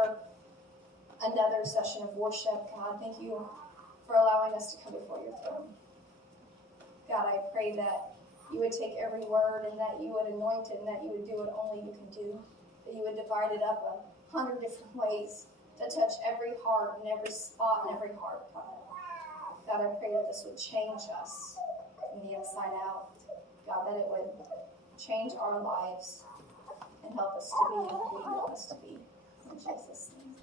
for another session of worship. God, thank you for allowing us to come before your throne. God, I pray that you would take every word and that you would anoint it and that you would do what only you can do. That you would divide it up 100 different ways to touch every heart and every spot and every heart, God. God, I pray that this would change us from the inside out. God, that it would change our lives and help us to be who you want us to be. In Jesus' name.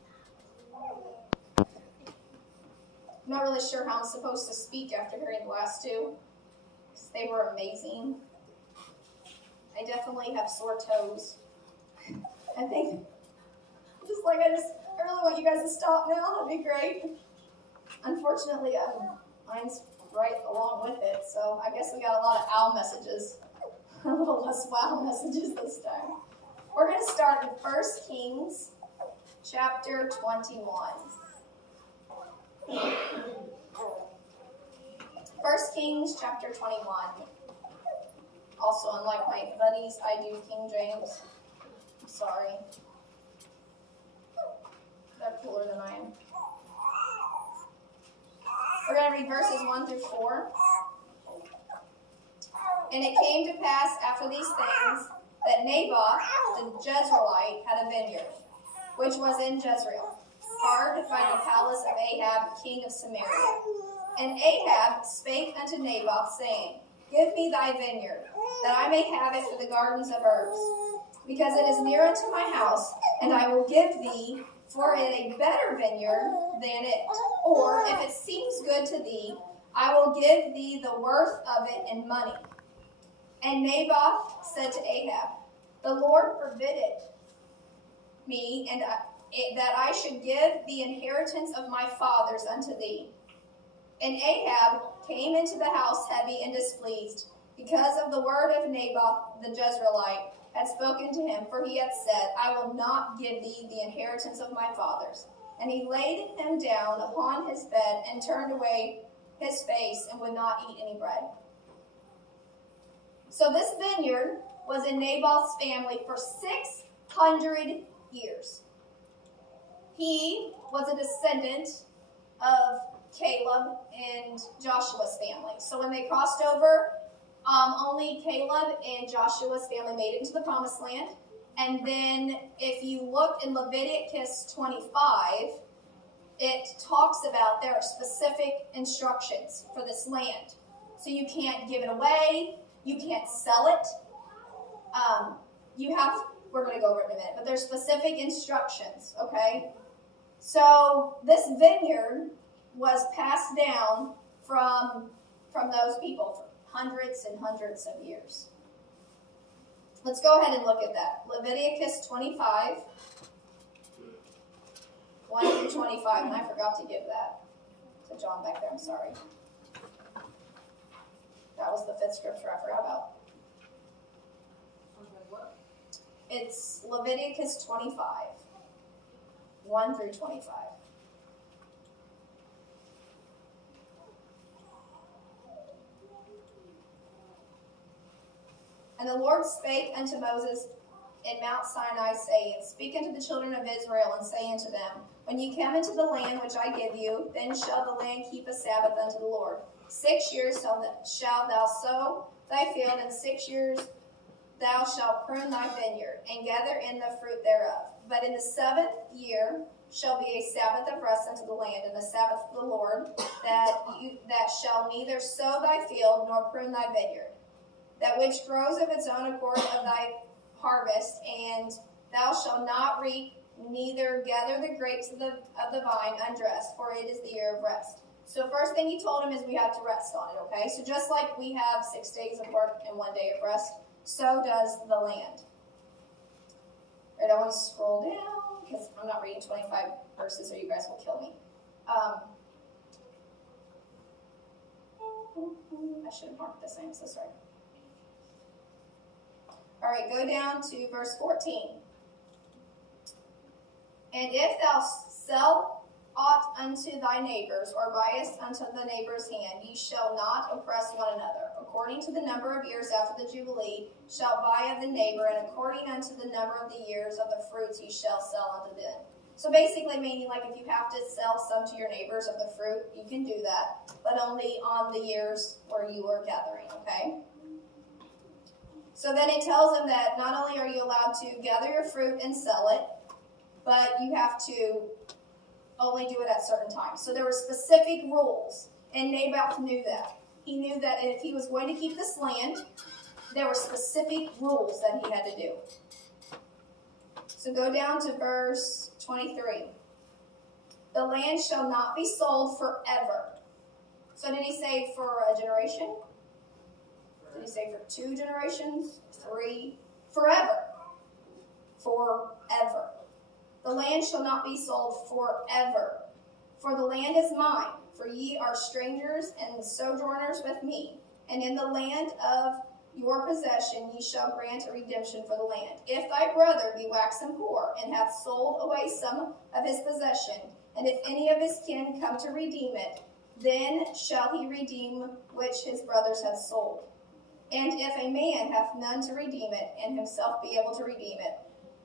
I'm not really sure how I'm supposed to speak after hearing the last two, because they were amazing. I definitely have sore toes. I think, I really want you guys to stop now. That'd be great. Unfortunately, mine's right along with it, so I guess we got a lot of owl messages. A little less wow messages this time. We're going to start in 1 Kings chapter 21. 1 Kings chapter 21. Also, unlike my buddies, I do King James. I'm sorry. They're cooler than I am. We're going to read verses 1 through 4. And it came to pass after these things that Naboth the Jezreelite had a vineyard, which was in Jezreel, hard by the palace of Ahab, king of Samaria. And Ahab spake unto Naboth, saying, Give me thy vineyard, that I may have it for the gardens of herbs, because it is near unto my house, and I will give thee for it a better vineyard than it. Or, if it seems good to thee, I will give thee the worth of it in money. And Naboth said to Ahab, The Lord forbid it me, and that I should give the inheritance of my fathers unto thee. And Ahab came into the house heavy and displeased, because of the word of Naboth the Jezreelite had spoken to him, for he had said, I will not give thee the inheritance of my fathers. And he laid him down upon his bed, and turned away his face, and would not eat any bread. So this vineyard was in Naboth's family for 600 years. He was a descendant of Caleb and Joshua's family. So when they crossed over, only Caleb and Joshua's family made it into the promised land. And then if you look in Leviticus 25, it talks about there are specific instructions for this land. So you can't give it away. You can't sell it. We're going to go over it in a minute, but there's specific instructions, okay? So this vineyard was passed down from those people for hundreds and hundreds of years. Let's go ahead and look at that. Leviticus 25, 1 through 25, and I forgot to give that to John back there, I'm sorry. That was the fifth scripture I forgot about. It's Leviticus 25, 1 through 25. And the Lord spake unto Moses in Mount Sinai, saying, Speak unto the children of Israel, and say unto them, When ye come into the land which I give you, then shall the land keep a Sabbath unto the Lord. 6 years shalt thou sow thy field, and 6 years thou shalt prune thy vineyard, and gather in the fruit thereof. But in the 7th year shall be a Sabbath of rest unto the land, and the Sabbath of the Lord, that shall neither sow thy field nor prune thy vineyard, that which grows of its own accord of thy harvest, and thou shalt not reap, neither gather the grapes of the vine undressed, for it is the year of rest. So first thing he told him is we have to rest on it, okay? So just like we have 6 days of work and 1 day of rest, so does the land. All right, I want to scroll down because I'm not reading 25 verses or you guys will kill me. I should have marked this. I am so sorry. All right, go down to verse 14. And if thou sell aught unto thy neighbors, or buyest unto the neighbor's hand, ye shall not oppress one another. According to the number of years after the Jubilee, shall buy of the neighbor, and according unto the number of the years of the fruits ye shall sell unto them. So basically meaning like if you have to sell some to your neighbors of the fruit, you can do that, but only on the years where you are gathering, okay? So then it tells them that not only are you allowed to gather your fruit and sell it, but you have to only do it at certain times. So there were specific rules, and Naboth knew that. He knew that if he was going to keep this land, there were specific rules that he had to do. So go down to verse 23. The land shall not be sold forever. So did he say for a generation? Did he say for 2 generations? 3? Forever. Forever. The land shall not be sold forever. For the land is mine, for ye are strangers and sojourners with me. And in the land of your possession ye shall grant a redemption for the land. If thy brother be waxen poor, and hath sold away some of his possession, and if any of his kin come to redeem it, then shall he redeem which his brothers have sold. And if a man hath none to redeem it, and himself be able to redeem it,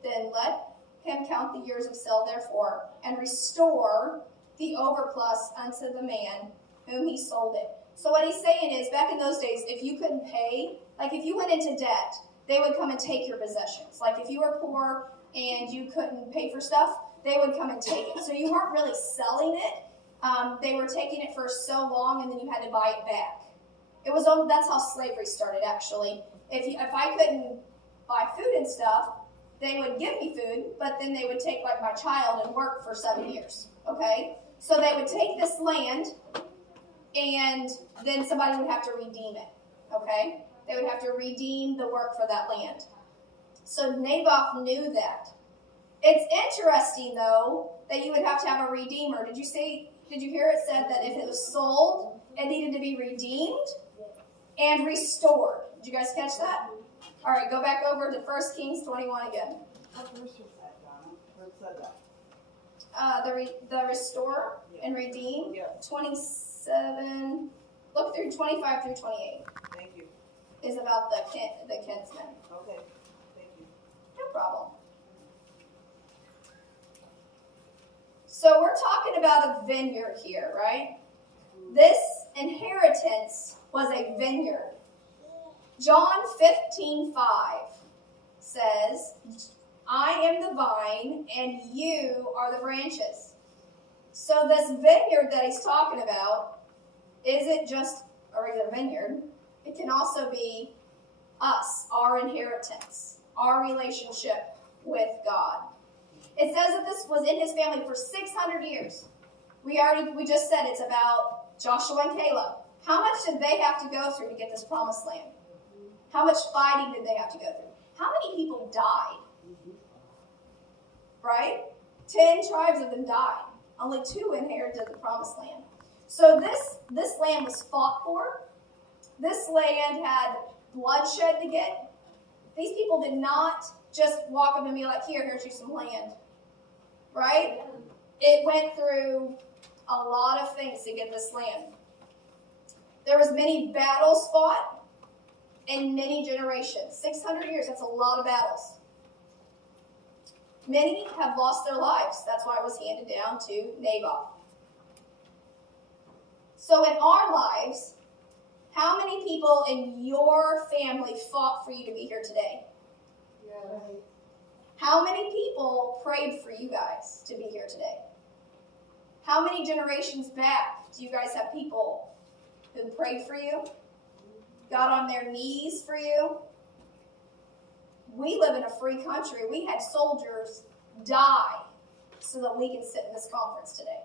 then let him count the years of sale therefore, and restore the overplus unto the man whom he sold it. So what he's saying is, back in those days, if you couldn't pay, like if you went into debt, they would come and take your possessions. Like if you were poor and you couldn't pay for stuff, they would come and take it. So you weren't really selling it. They were taking it for so long, and then you had to buy it back. That's how slavery started, actually. If I couldn't buy food and stuff, they would give me food, but then they would take like my child and work for 7 years. Okay, so they would take this land, and then somebody would have to redeem it. Okay, they would have to redeem the work for that land. So Naboth knew that. It's interesting though that you would have to have a redeemer. Did you hear it said that if it was sold, it needed to be redeemed and restored? Did you guys catch that? All right, go back over to 1 Kings 21 again. What verse was that, Donna? Where it said that? The restore and redeem, Yeah. 27, look through 25 through 28. Thank you. Is about the kinsmen. Okay, thank you. No problem. So we're talking about a vineyard here, right? This inheritance was a vineyard. John 15:5 says, I am the vine and you are the branches. So this vineyard that he's talking about isn't just a regular vineyard. It can also be us, our inheritance, our relationship with God. It says that this was in his family for 600 years. We just said it's about Joshua and Caleb. How much did they have to go through to get this promised land? How much fighting did they have to go through? How many people died? Right? 10 tribes of them died. Only 2 inherited the promised land. So this land was fought for. This land had bloodshed to get. These people did not just walk up and be like, here's you some land. Right? It went through a lot of things to get this land. There was many battles fought in many generations. 600 years, that's a lot of battles. Many have lost their lives. That's why it was handed down to Naboth. So in our lives, how many people in your family fought for you to be here today? Yeah. How many people prayed for you guys to be here today? How many generations back do you guys have people who prayed for you? Got on their knees for you? We live in a free country. We had soldiers die so that we can sit in this conference today.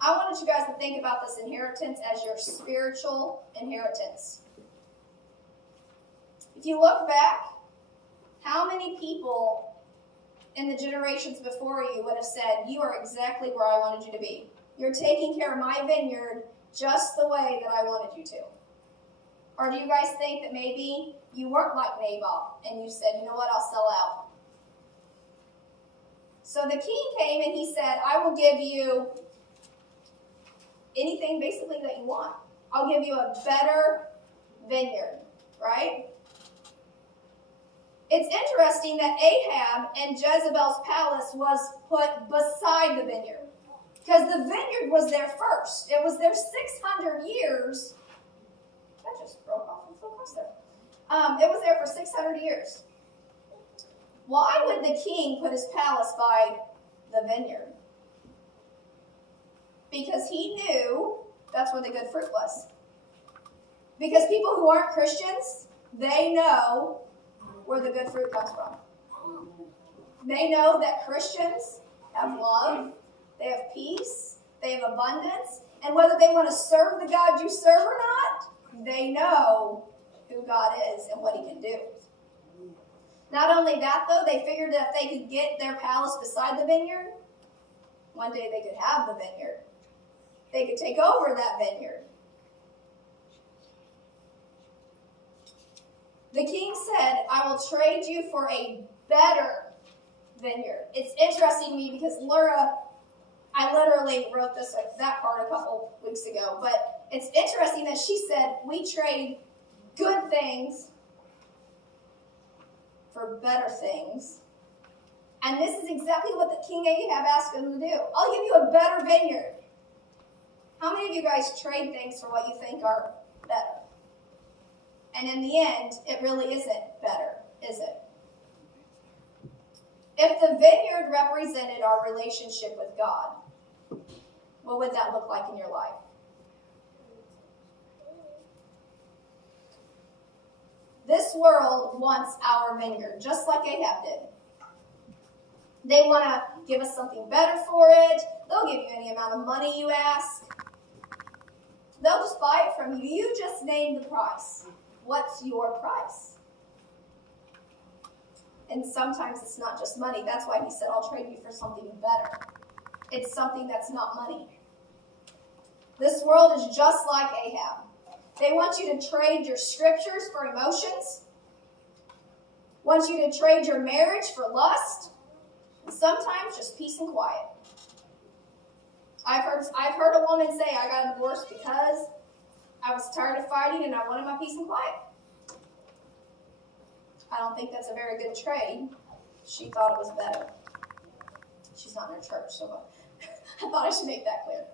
I wanted you guys to think about this inheritance as your spiritual inheritance. If you look back, how many people in the generations before you would have said, you are exactly where I wanted you to be. You're taking care of my vineyard just the way that I wanted you to. Or do you guys think that maybe you weren't like Naboth and you said, you know what, I'll sell out? So the king came and he said, I will give you anything basically that you want. I'll give you a better vineyard, right? It's interesting that Ahab and Jezebel's palace was put beside the vineyard. Because the vineyard was there first. It was there 600 years. That just broke off and flew across there. It was there for 600 years. Why would the king put his palace by the vineyard? Because he knew that's where the good fruit was. Because people who aren't Christians, they know where the good fruit comes from. They know that Christians have love, they have peace, they have abundance, and whether they want to serve the God you serve or not, they know who God is and what he can do. Not only that, though, they figured that if they could get their palace beside the vineyard, one day they could have the vineyard. They could take over that vineyard. The king said, I will trade you for a better vineyard. It's interesting to me because Laura, I literally wrote that part a couple weeks ago, but it's interesting that she said, we trade good things for better things. And this is exactly what the King Ahab asked him to do. I'll give you a better vineyard. How many of you guys trade things for what you think are better? And in the end, it really isn't better, is it? If the vineyard represented our relationship with God, what would that look like in your life? This world wants our vineyard, just like Ahab did. They want to give us something better for it. They'll give you any amount of money you ask. They'll just buy it from you. You just name the price. What's your price? And sometimes it's not just money. That's why he said, I'll trade you for something better. It's something that's not money. This world is just like Ahab. They want you to trade your scriptures for emotions. Want you to trade your marriage for lust. And sometimes just peace and quiet. I've heard a woman say, I got a divorce because I was tired of fighting and I wanted my peace and quiet. I don't think that's a very good trade. She thought it was better. She's not in her church, so I thought I should make that clear.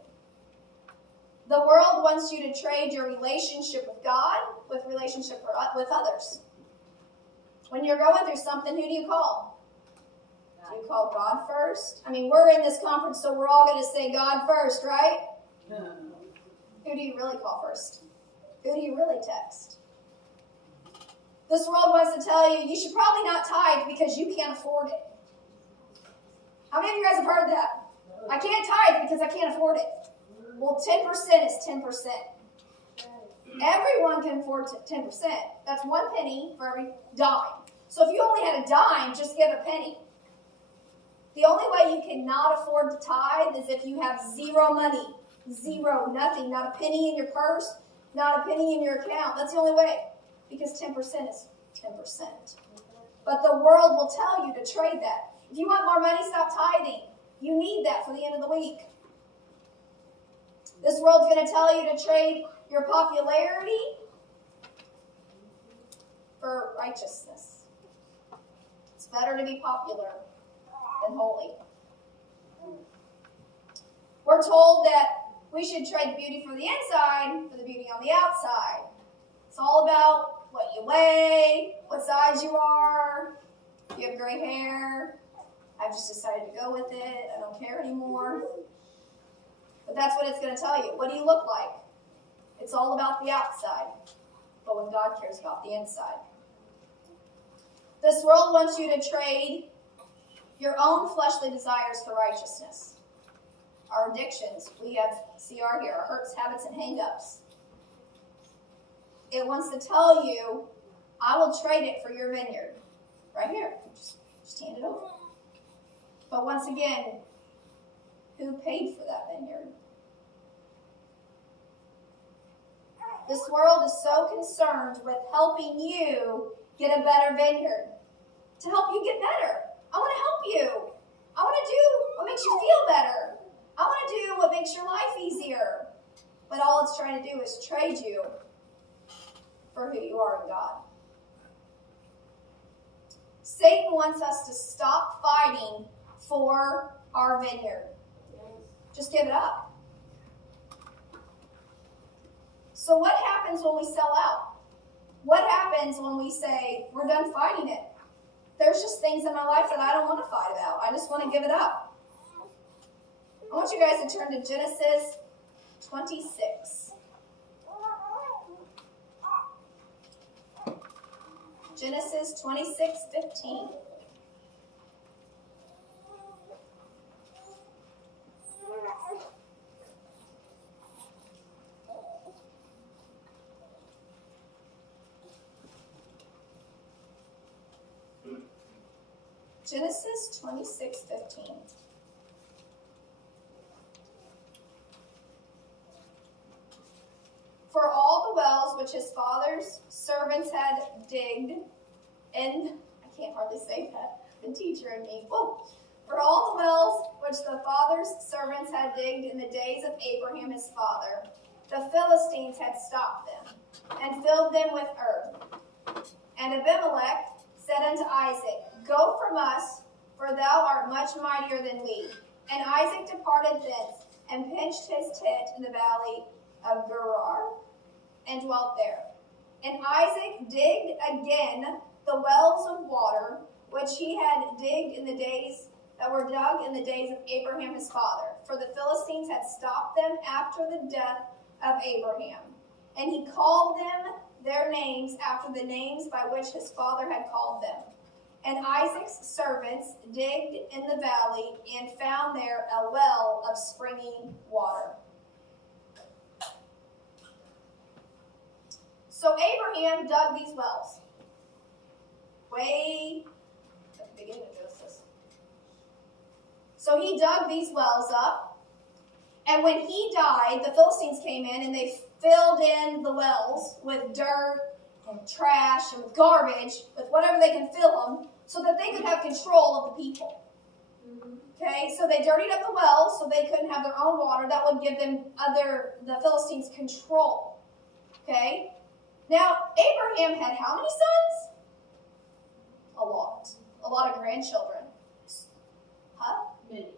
The world wants you to trade your relationship with God with relationship with others. When you're going through something, who do you call? Do you call God first? I mean, we're in this conference, so we're all going to say God first, right? Who do you really call first? Who do you really text? This world wants to tell you, you should probably not tithe because you can't afford it. How many of you guys have heard that? I can't tithe because I can't afford it. Well, 10% is 10%. Everyone can afford 10%. That's 1 penny for every dime. So if you only had a dime, just give a penny. The only way you cannot afford to tithe is if you have zero money. Zero, nothing, not a penny in your purse, not a penny in your account. That's the only way. Because 10% is 10%. But the world will tell you to trade that. If you want more money, stop tithing. You need that for the end of the week. This world's going to tell you to trade your popularity for righteousness. It's better to be popular than holy. We're told that we should trade the beauty for the inside for the beauty on the outside. It's all about what you weigh, what size you are, if you have gray hair. I've just decided to go with it. I don't care anymore. But that's what it's going to tell you. What do you look like? It's all about the outside. But when God cares about the inside. This world wants you to trade your own fleshly desires for righteousness. Our addictions, we have CR here, our hurts, habits, and hang-ups. It wants to tell you, I will trade it for your vineyard. Right here. Just hand it over. But once again, who paid for that vineyard? This world is so concerned with helping you get a better vineyard. To help you get better. I want to help you. I want to do what makes you feel better. I want to do what makes your life easier. But all it's trying to do is trade you for who you are in God. wants us to stop fighting for our vineyard. Just give it up. So what happens when we sell out? What happens when we say, we're done fighting it? There's just things in my life that I don't want to fight about. I just want to give it up. I want you guys to turn to Genesis 26. Genesis 26:15. Genesis 26:15. For all the wells which his father's servants had digged, and I can't hardly say that, the teacher in me, whoa. For all the wells which the father's servants had digged in the days of Abraham his father, the Philistines had stopped them, and filled them with earth. And Abimelech said unto Isaac, Go from us, for thou art much mightier than we. And Isaac departed thence, and pitched his tent in the valley of Gerar, and dwelt there. And Isaac digged again the wells of water, which he had digged in the days that were dug in the days of Abraham his father. For the Philistines had stopped them after the death of Abraham. And he called them their names after the names by which his father had called them. And Isaac's servants digged in the valley and found there a well of springing water. So Abraham dug these wells way at the beginning of Genesis. So he dug these wells up, and when he died, the Philistines came in and they filled in the wells with dirt and trash and with garbage, with whatever they can fill them, so that they could have control of the people. Okay, so they dirtied up the wells so they couldn't have their own water. That would give them the Philistines control. Okay, now Abraham had how many sons? A lot of grandchildren. Huh?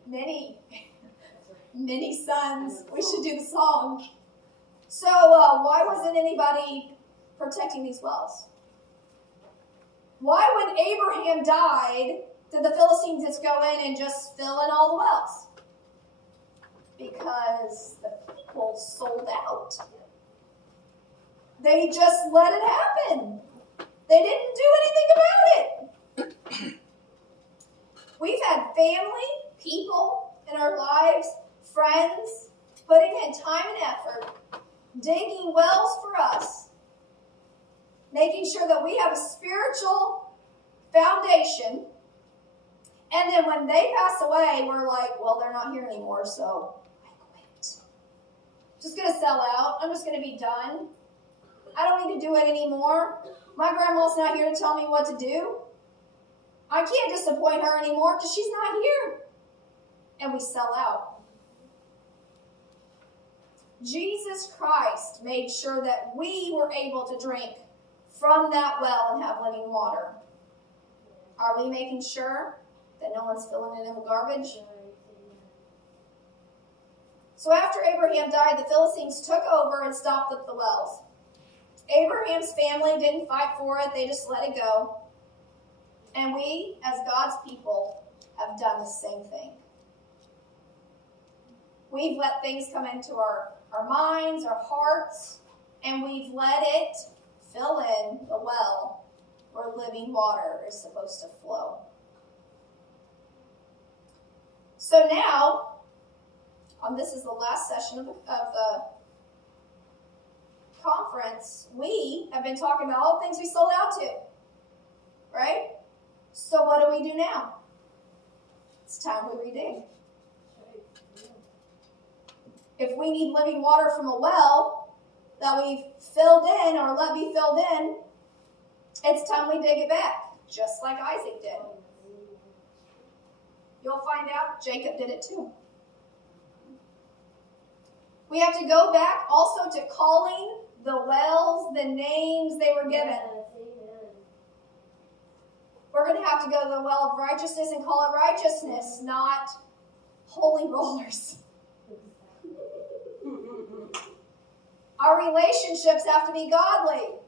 Many sons. We should do the song. So why wasn't anybody protecting these wells? Why, when Abraham died, did the Philistines just go in and just fill in all the wells? Because the people sold out. They just let it happen. They didn't do anything about it. We've had family, people in our lives, friends, putting in time and effort, digging wells for us, making sure that we have a spiritual foundation. And then when they pass away, we're like, well, they're not here anymore, so I quit. Just going to sell out. I'm just going to be done. I don't need to do it anymore. My grandma's not here to tell me what to do. I can't disappoint her anymore because she's not here. And we sell out. Jesus Christ made sure that we were able to drink from that well and have living water. Are we making sure that no one's filling it in with garbage? So after Abraham died, the Philistines took over and stopped up the wells. Abraham's family didn't fight for it. They just let it go. And we, as God's people, have done the same thing. We've let things come into our minds, our hearts, and we've let it fill in the well where living water is supposed to flow. So now, this is the last session of the conference. We have been talking about all the things we sold out to, right? So what do we do now? It's time we redig. If we need living water from a well that we've filled in or let be filled in, it's time we dig it back, just like Isaac did. You'll find out Jacob did it too. We have to go back also to calling the wells the names they were given. We're going to have to go to the well of righteousness and call it righteousness, not holy rollers. Our relationships have to be godly.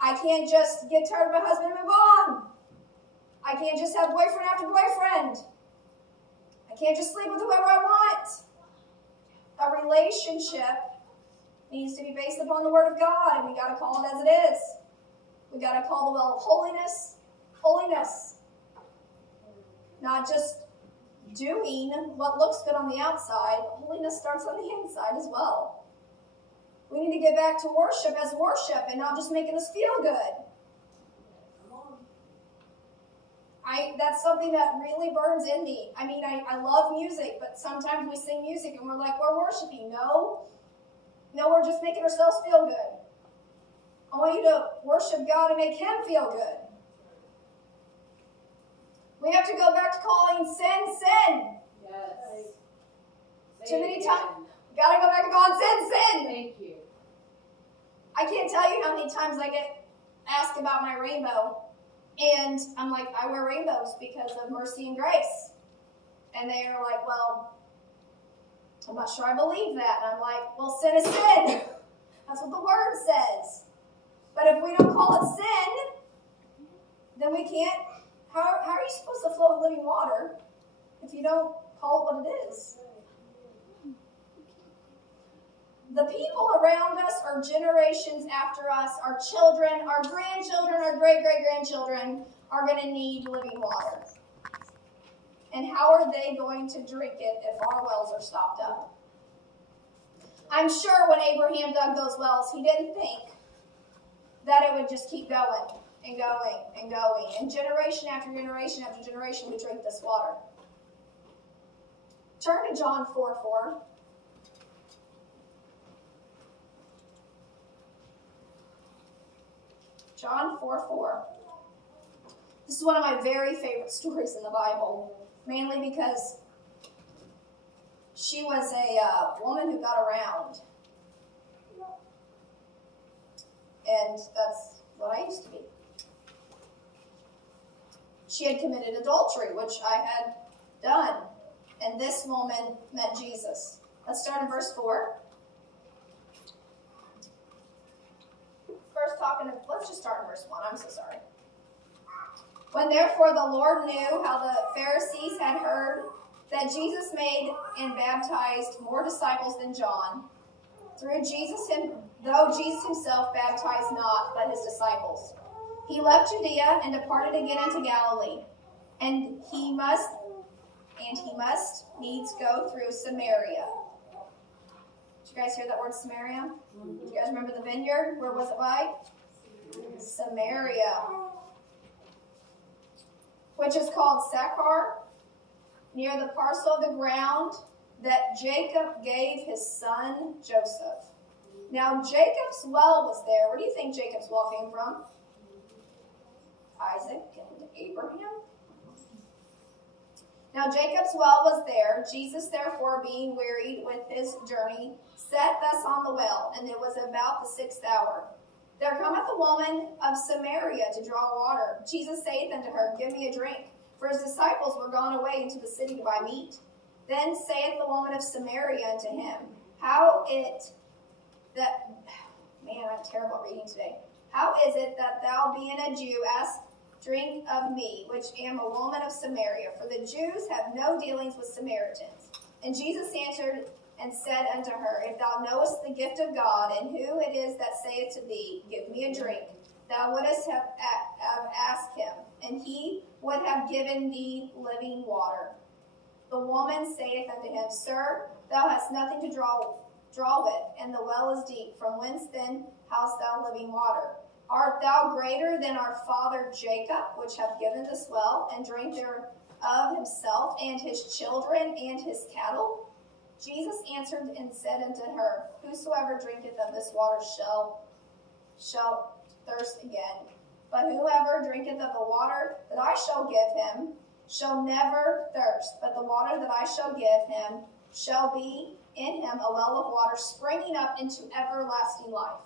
I can't just get tired of my husband and move on. I can't just have boyfriend after boyfriend. I can't just sleep with whoever I want. A relationship needs to be based upon the Word of God, and we got to call it as it is. We got to call the well of holiness, holiness. Not just doing what looks good on the outside. Holiness starts on the inside as well. We need to get back to worship as worship and not just making us feel good. That's something that really burns in me. I mean, I love music, but sometimes we sing music and we're like, we're worshiping. No, we're just making ourselves feel good. I want you to worship God and make Him feel good. We have to go back to calling sin, sin. Yes. Too many times. Got to go back to calling sin, sin. Thank you. I can't tell you how many times I get asked about my rainbow. And I'm like, I wear rainbows because of mercy and grace. And they are like, well, I'm not sure I believe that. And I'm like, well, sin is sin. That's what the Word says. But if we don't call it sin, then we can't. How are you supposed to flow with living water if you don't call it what it is? The people around us, our generations after us, our children, our grandchildren, our great-great-grandchildren are going to need living water. And how are they going to drink it if our wells are stopped up? I'm sure when Abraham dug those wells, he didn't think that it would just keep going and going and going. And generation after generation after generation would drink this water. Turn to John 4:4. John 4:4. This is one of my very favorite stories in the Bible, mainly because she was a woman who got around. And that's what I used to be. She had committed adultery, which I had done. And this woman met Jesus. Let's start in verse 4. Let's just start in verse 1. I'm so sorry. When therefore the Lord knew how the Pharisees had heard that Jesus made and baptized more disciples than John, though Jesus himself baptized not, but his disciples, he left Judea and departed again into Galilee. And he must needs go through Samaria. Did you guys hear that word Samaria? Do you guys remember the vineyard? Where was it by? Samaria. Which is called Sychar, near the parcel of the ground that Jacob gave his son Joseph. Now Jacob's well was there. Where do you think Jacob's well came from? Isaac and Abraham. Now Jacob's well was there. Jesus, therefore, being wearied with his journey, sat thus on the well, and it was about the 6th hour. There cometh a woman of Samaria to draw water. Jesus saith unto her, Give me a drink. For his disciples were gone away into the city to buy meat. Then saith the woman of Samaria unto him, I'm terrible at reading today. How is it that thou, being a Jew, ask drink of me, which am a woman of Samaria? For the Jews have no dealings with Samaritans. And Jesus answered and said unto her, If thou knowest the gift of God, and who it is that saith to thee, Give me a drink, thou wouldest have asked him, and he would have given thee living water. The woman saith unto him, Sir, thou hast nothing to draw with, and the well is deep. From whence then hast thou living water? Art thou greater than our father Jacob, which hath given this well, and drank thereof himself, and his children, and his cattle? Jesus answered and said unto her, Whosoever drinketh of this water shall thirst again. But whoever drinketh of the water that I shall give him shall never thirst. But the water that I shall give him shall be in him a well of water springing up into everlasting life.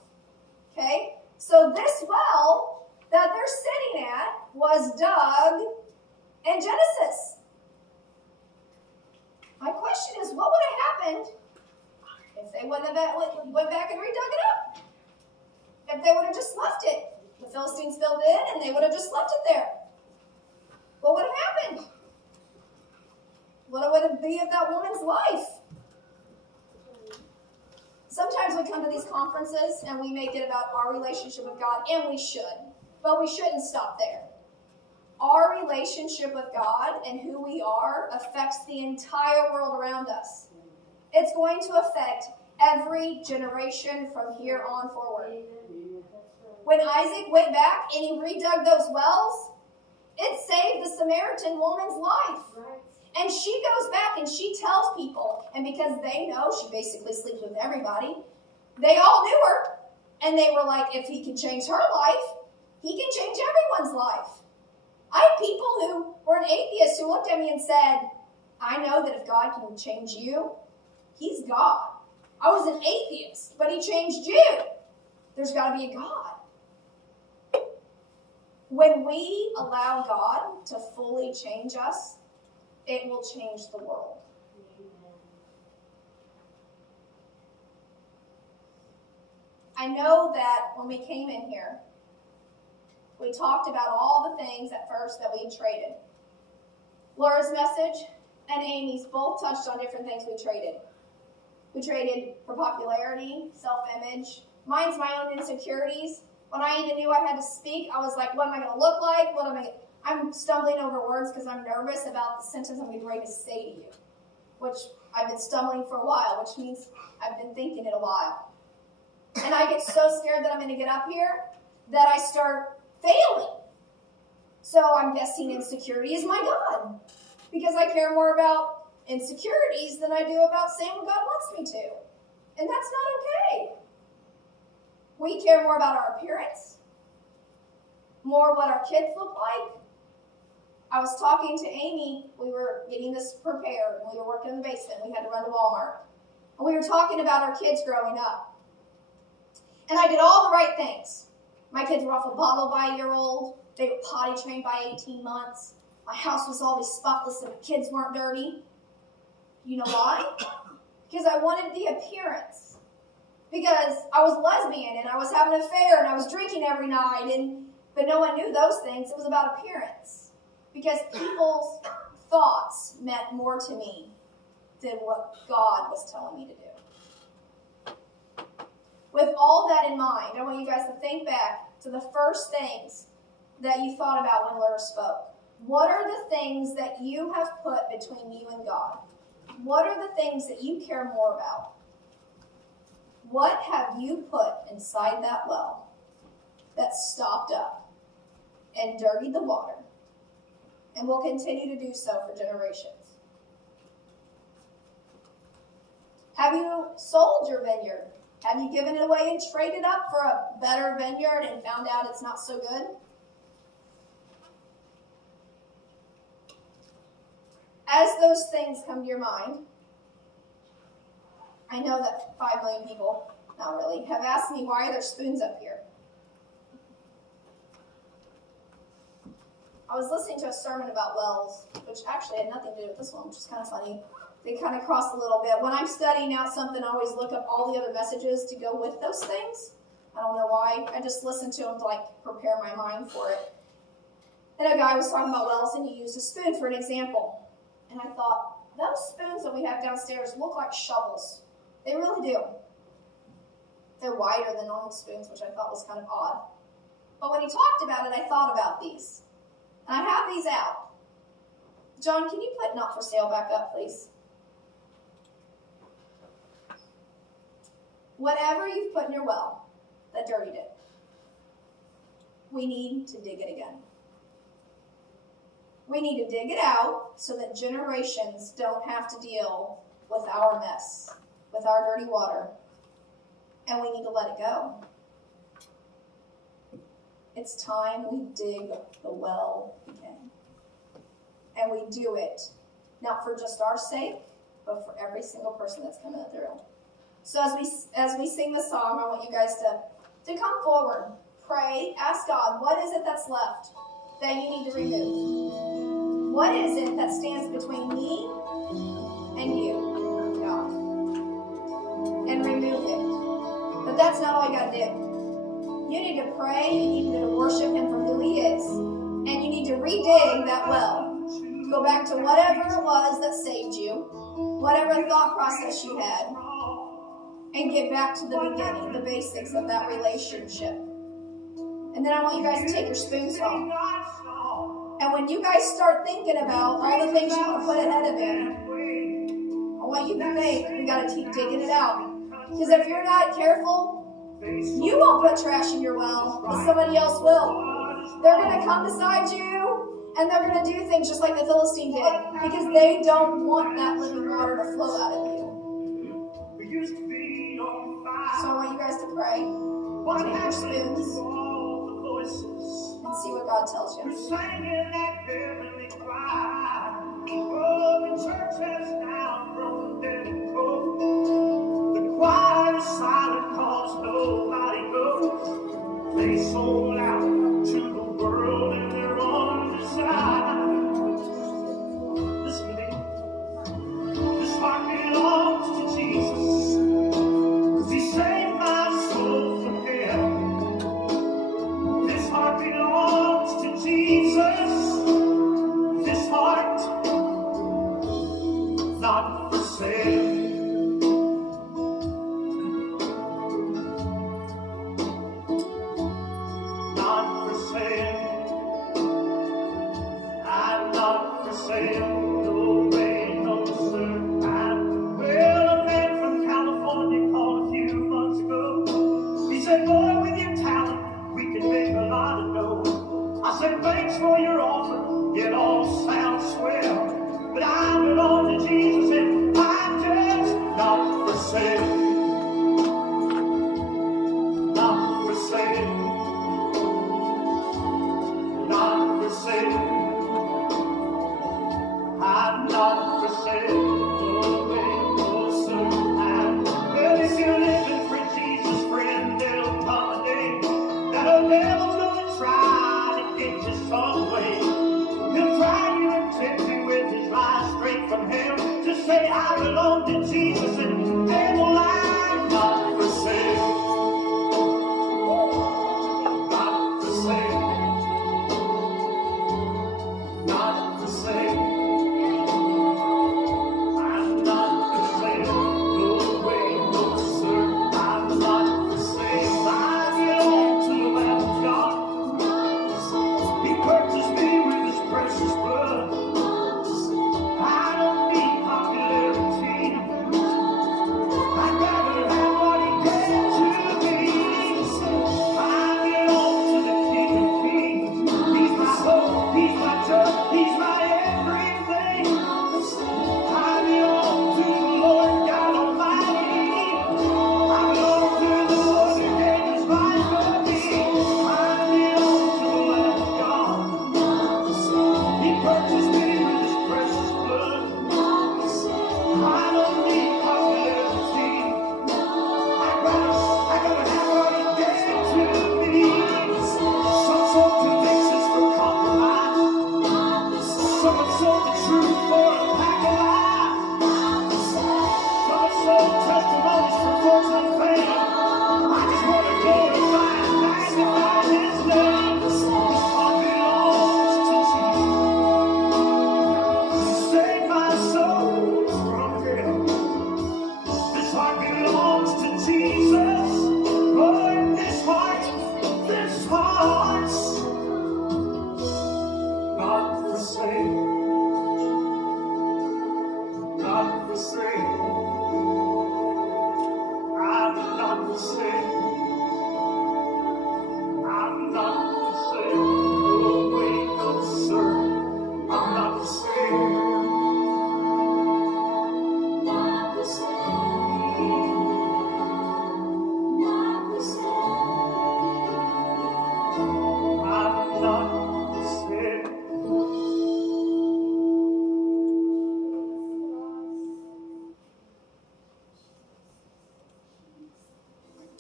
Okay? So this well that they're sitting at was dug in Genesis. My question is, what would have happened if they went back and redug it up? If they would have just left it? The Philistines filled it in and they would have just left it there. What would have happened? What would it be of that woman's life? Sometimes we come to these conferences and we make it about our relationship with God, and we should. But we shouldn't stop there. Our relationship with God and who we are affects the entire world around us. It's going to affect every generation from here on forward. When Isaac went back and he redug those wells, it saved the Samaritan woman's life. And she goes back and she tells people, and because they know she basically sleeps with everybody, they all knew her. And they were like, if he can change her life, he can change everyone's life. I have people who were an atheist who looked at me and said, I know that if God can change you, he's God. I was an atheist, but he changed you. There's got to be a God. When we allow God to fully change us, it will change the world. I know that when we came in here, we talked about all the things at first that we traded. Laura's message and Amy's both touched on different things we traded. We traded for popularity, self-image. Mine's my own insecurities. When I even knew I had to speak, I was like, what am I going to look like? I'm stumbling over words because I'm nervous about the sentence I'm getting ready to say to you, which I've been stumbling for a while, which means I've been thinking it a while. And I get so scared that I'm going to get up here that I start failing. So I'm guessing insecurity is my God, because I care more about insecurities than I do about saying what God wants me to. And that's not okay. We care more about our appearance, more what our kids look like. I was talking to Amy. We were getting this prepared, and we were working in the basement. We had to run to Walmart. And we were talking about our kids growing up. And I did all the right things. My kids were off a bottle by a year old. They were potty trained by 18 months. My house was always spotless and the kids weren't dirty. You know why? Because I wanted the appearance. Because I was lesbian and I was having an affair and I was drinking every night. But no one knew those things. It was about appearance. Because people's thoughts meant more to me than what God was telling me to do. With all that in mind, I want you guys to think back to the first things that you thought about when Laura spoke. What are the things that you have put between you and God? What are the things that you care more about? What have you put inside that well that stopped up and dirtied the water and will continue to do so for generations? Have you sold your vineyard? Have you given it away and traded up for a better vineyard and found out it's not so good? As those things come to your mind, I know that 5 million people, not really, have asked me, why are there spoons up here? I was listening to a sermon about wells, which actually had nothing to do with this one, which is kind of funny. They kind of cross a little bit. When I'm studying out something, I always look up all the other messages to go with those things. I don't know why. I just listen to them to prepare my mind for it. And a guy was talking about wells, and he used a spoon for an example. And I thought, those spoons that we have downstairs look like shovels. They really do. They're wider than normal spoons, which I thought was kind of odd. But when he talked about it, I thought about these. And I have these out. John, can you put not for sale back up, please? Whatever you've put in your well that dirtied it, we need to dig it again. We need to dig it out so that generations don't have to deal with our mess, with our dirty water, and we need to let it go. It's time we dig the well again. And we do it, not for just our sake, but for every single person that's coming through. So as we sing the song, I want you guys to come forward. pray, ask God, what is it that's left that you need to remove? What is it that stands between me and you, God? And remove it. But that's not all you got to do. You need to pray, you need to worship Him for who He is, and you need to redig that well. Go back to whatever it was that saved you, whatever thought process you had, and get back to the beginning, the basics of that relationship. And then I want you guys to take your spoons home. And when you guys start thinking about all the things you want to put ahead of Him, I want you to think, we got to keep digging it out. Because if you're not careful, you won't put trash in your well, but somebody else will. They're going to come beside you, and they're going to do things just like the Philistine did, because they don't want that living water to flow out of you. So I want you guys to pray. Take your spoons and see what God tells you. The church has now grown dead and cold. The choir is silent cause nobody goes. They sold out to the world and they're on the side. Listen to me. This heart belongs to Jesus, 'cause He saved my soul from hell. This heart belongs to Jesus. This heart not for sale. Not for sale. I'm not for sale. No way, no sir. Well, a man from California called a few months ago. He said, boy, with your talent, we can make a lot of dough. I said, thanks for your offer. It all sounds swell. But I belong to Jesus and I'm just not for sale. Not for sale. Not for sale. I'm not for sale. No way, no sir. Well, if you're living for Jesus, friend, there'll come a day that a devil's gonna try to get you some way. He'll try you and tempt you with his lies straight from hell. Just say, I belong to Jesus, and devil, I'm not for sale. Not for sale. Not for sale. I'm not for sale. No way, no sir. I'm not for sale. I belong to the Lamb of God. He purchased me with His precious blood. I don't need popularity. I'd rather have what He gave to me. I belong to the King of Kings. He's my hope, He's my joy, He's my everything. I belong to the Lord God Almighty. I belong to the Lord who gave His life for me. I belong to the Lamb of God. He purchased me with His precious blood. I don't need popularity. I gotta have what He gave to me. Some sold convictions for compromise. Some have sold the truth for a pack of lies. Some have sold testimonies for fortune and fame. I just want to glorify and magnify His name. This heart belongs to Jesus. He saved my soul from hell. This heart belongs to Jesus. Lord, this heart's not for sale. Not for sale. I'm not for sale. I'm not for sale. No way, no sir. I'm not for sale. Not for sale. Not for sale. I'm not for sale.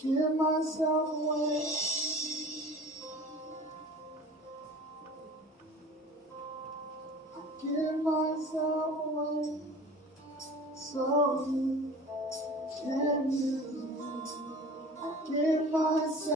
Give myself away. give myself away so you can use